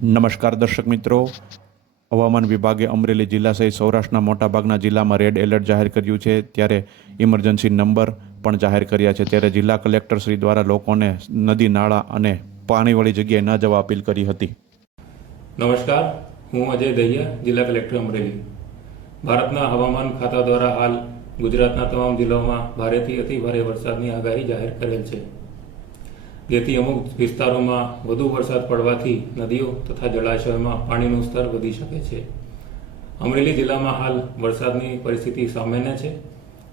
નમસ્કાર દર્શક મિત્રો, હવામાન વિભાગે અમરેલી જિલ્લા સહિત સૌરાષ્ટ્રના મોટાભાગના જિલ્લામાં રેડ એલર્ટ જાહેર કર્યું છે. ત્યારે ઇમરજન્સી નંબર પણ જાહેર કર્યા છે. ત્યારે જિલ્લા કલેક્ટર શ્રી દ્વારા લોકોને નદી, નાળા અને પાણીવાળી જગ્યાએ ન જવા અપીલ કરી હતી. નમસ્કાર, હું અજય દહિયા, જિલ્લા કલેક્ટર અમરેલી. ભારતના હવામાન ખાતા દ્વારા હાલ ગુજરાતના તમામ જિલ્લાઓમાં ભારેથી અતિભારે વરસાદની આગાહી જાહેર કરેલ છે, જેથી અમુક વિસ્તારોમાં વધુ વરસાદ પડવાથી નદીઓ તથા જળાશયોમાં પાણીનું સ્તર વધી શકે છે. અમરેલી જિલ્લામાં હાલ વરસાદની પરિસ્થિતિ સામાન્ય છે,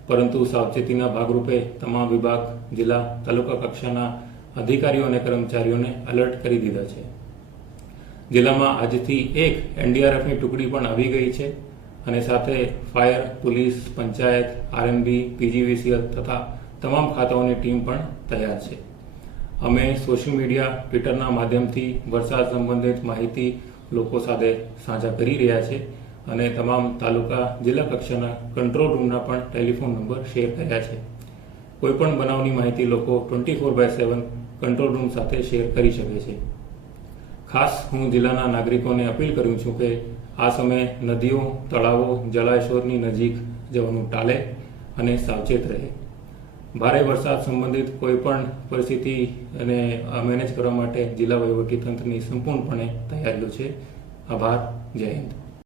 પરંતુ સાવચેતીના ભાગરૂપે તમામ વિભાગ, જિલ્લા, તાલુકા કક્ષાના અધિકારીઓ અને કર્મચારીઓને એલર્ટ કરી દીધા છે. જિલ્લામાં આજથી એક એનડીઆરએફની ટુકડી પણ આવી ગઈ છે અને સાથે fire, police, panchayat, RNB, PGVCL તથા તમામ ખાતાઓની ટીમ પણ તૈયાર છે. અમે સોશિયલ મીડિયા, ટ્વિટરના માધ્યમથી વરસાદ સંબંધિત માહિતી લોકો સાથે સાંझा કરી રહ્યા છે અને તમામ તાલુકા, જિલ્લા કક્ષાના કંટ્રોલ રૂમના પણ ટેલિફોન નંબર શેર કર્યા છે. કોઈપણ બનાવની માહિતી લોકો 24/7 કંટ્રોલ રૂમ સાથે શેર કરી શકે છે. ખાસ હું જિલ્લાના નાગરિકોને અપીલ કરું છું કે આ સમયે નદીઓ, તળાવો, જળાશયોની નજીક જવાનું ટાળે અને સાવચેત રહે. ભારે વરસાદ સંબંધિત કોઈપણ પરિસ્થિતિ અને મેનેજ કરવા માટે જિલ્લા વહીવટીતંત્રની સંપૂર્ણપણે તૈયારીઓ છે. આભાર. જય હિન્દ.